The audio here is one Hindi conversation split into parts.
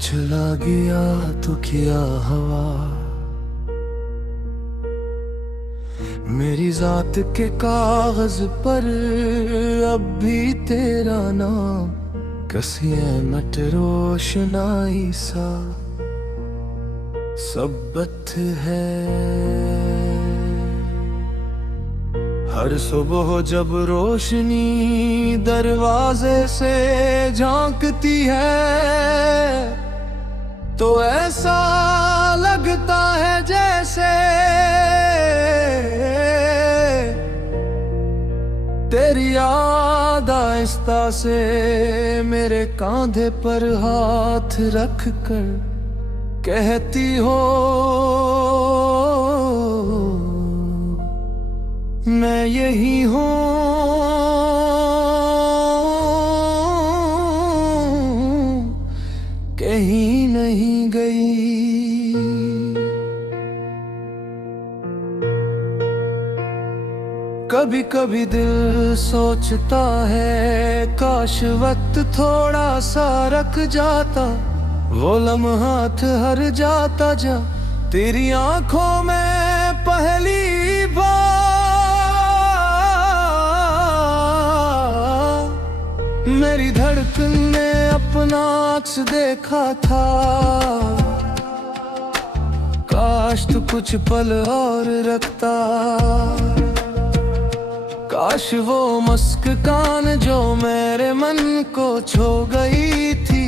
चला गया तो क्या हवा, मेरी जात के कागज पर अब भी तेरा नाम, कसिए मट रोशनाई सा सबत है। हर सुबह जब रोशनी दरवाजे से झांकती है तो ऐसा लगता है जैसे तेरी याद आहिस्ता से मेरे कांधे पर हाथ रख कर कहती हो मैं यही हूँ, कहीं नहीं गई। कभी कभी दिल सोचता है काश वक्त थोड़ा सा रख जाता, वो लम्हा ठहर जाता जा तेरी आंखों में पहली बार मेरी धड़कन ने अपना अक्स देखा था। काश तू कुछ पल और रखता, काश वो मुस्कान जो मेरे मन को छू गई थी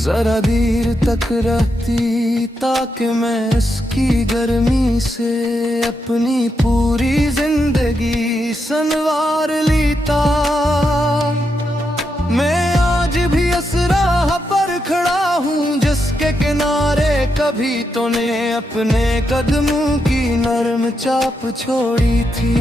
जरा देर तक रहती, ताकि मैं इसकी गर्मी से अपनी पूरी जिंदगी संवार लेता। मैं आज भी इस राह पर खड़ा हूँ जिसके किनारे कभी तूने अपने कदमों की नरम चाप छोड़ी थी।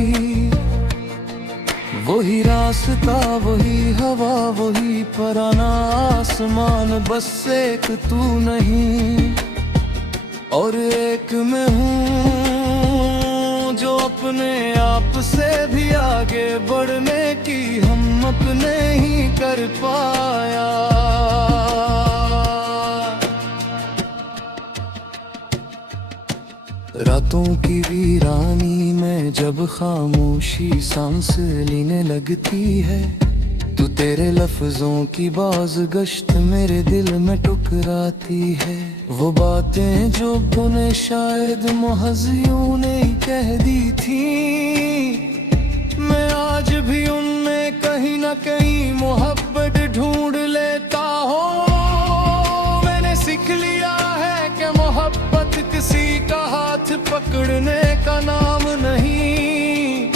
वही रास्ता, वही हवा, वही पुराना आसमान, बस एक तू नहीं और एक मैं हूँ जो अपने आप से भी आगे बढ़ने की हिम्मत नहीं कर पाया। रातों की वीरानी में जब खामोशी सांस लेने लगती है तो तेरे लफ्जों की बाज गश्त मेरे दिल में टुकराती है। वो बातें जो तूने शायद महज़ ने कह दी थी, मैं आज भी उनमें कहीं ना कहीं मोहब्बत ढूंढ लेता हूँ। मैंने सीख लिया है कि मोहब्बत किसी का हाथ पकड़ने का नाम नहीं,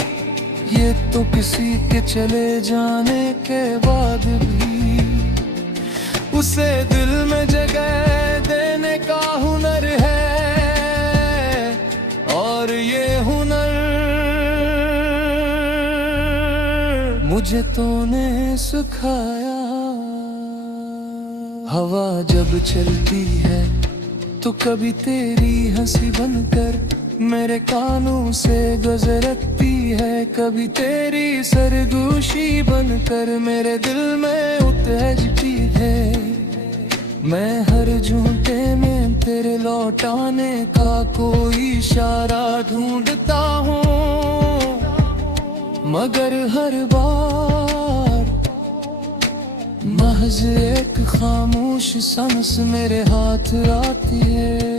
ये तो किसी के चले जाने के बाद भी उसे दिल में जगह देने का हुनर है। और ये हुनर मुझे तूने सिखाया। हवा जब चलती है तो कभी तेरी हंसी बनकर मेरे कानों से गुजरती है, कभी तेरी सरगोशी बनकर मेरे दिल में उतरती है। मैं हर झूठे में तेरे लौटाने का कोई इशारा ढूंढता हूँ, मगर हर बार महज एक खामोश सांस मेरे हाथ आती है।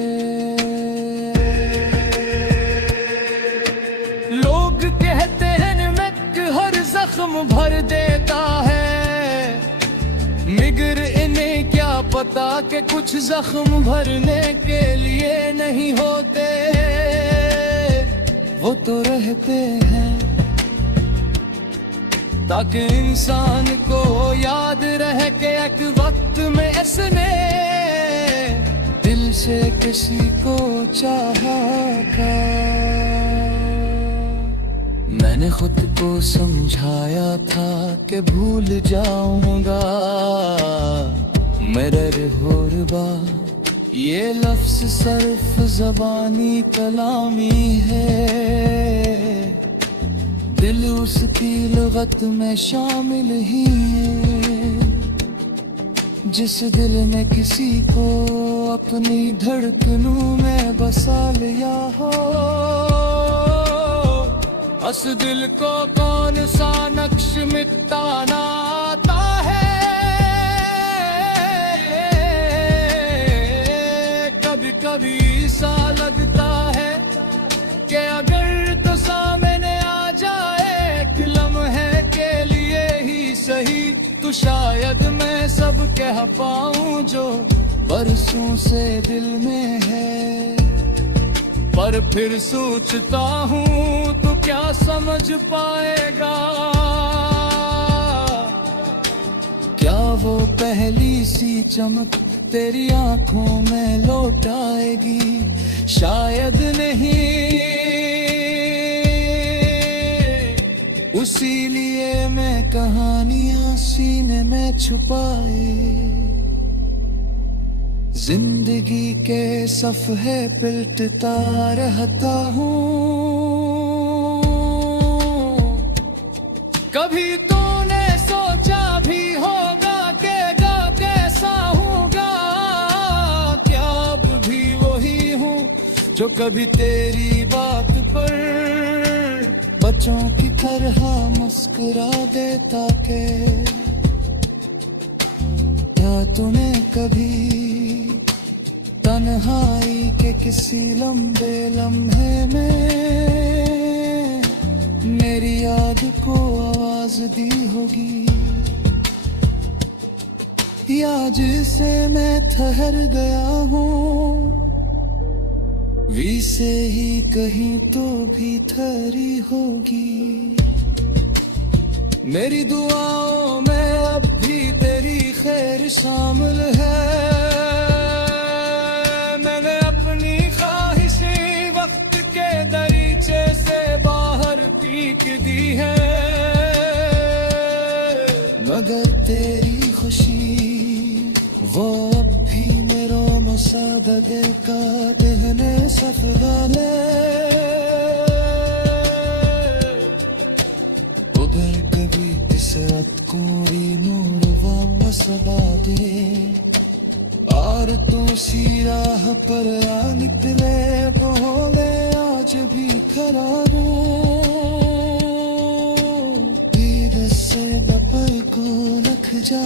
लोग कहते हैं नमक हर जख्म भर देता है, मगर इन्हें क्या पता कि कुछ जख्म भरने के लिए नहीं होते, वो तो रहते हैं ताकि इंसान को याद रहे कि एक वक्त में इसने दिल से किसी को चाहा था। मैंने खुद को समझाया था कि भूल जाऊंगा मेरे रुबा, ये लफ्ज सिर्फ ज़बानी कलामी है, दिल उसकी लुगत में शामिल ही है। जिस दिल ने किसी को अपनी धड़कनों में बसा लिया हो, उस दिल को कौन सा नक्श मिटाना आता है। कभी कभी सा लगता है कि अगर तो सामने आ जाए एक लम्हे के लिए ही सही, तो शायद मैं सब कह पाऊं जो बरसों से दिल में है। पर फिर सोचता हूँ तो क्या समझ पाएगा, क्या वो पहली सी चमक तेरी आंखों में लौट आएगी। शायद नहीं, उसीलिए मैं कहानियां सीने में छुपाए, जिंदगी के सफ़े पिलटता रहता हूँ। कभी तूने सोचा भी होगा कि गा कैसा होगा, क्या अब भी वही हूँ जो कभी तेरी बात पर बच्चों की तरह मुस्कुरा देता के। क्या तूने कभी तन्हाई के किसी लंबे लम्हे में मेरी याद को आवाज दी होगी, या जिसे मैं ठहर गया हूँ वी से ही कहीं तो भी ठहरी होगी। मेरी दुआओं में अब भी तेरी खैर शामिल है। मैंने अपनी ख्वाहिशें वक्त के दरीचे से बाहर पीक दी है, मगर तेरी खुशी वो अब भी मेरो मसादे का दहने सफगाले। उधर कभी तिसरत कोरी नूर व सबा दे, और तू सी राह पर आ निकले बोले आज भी खरा रो। धीरे से न पर को रख जा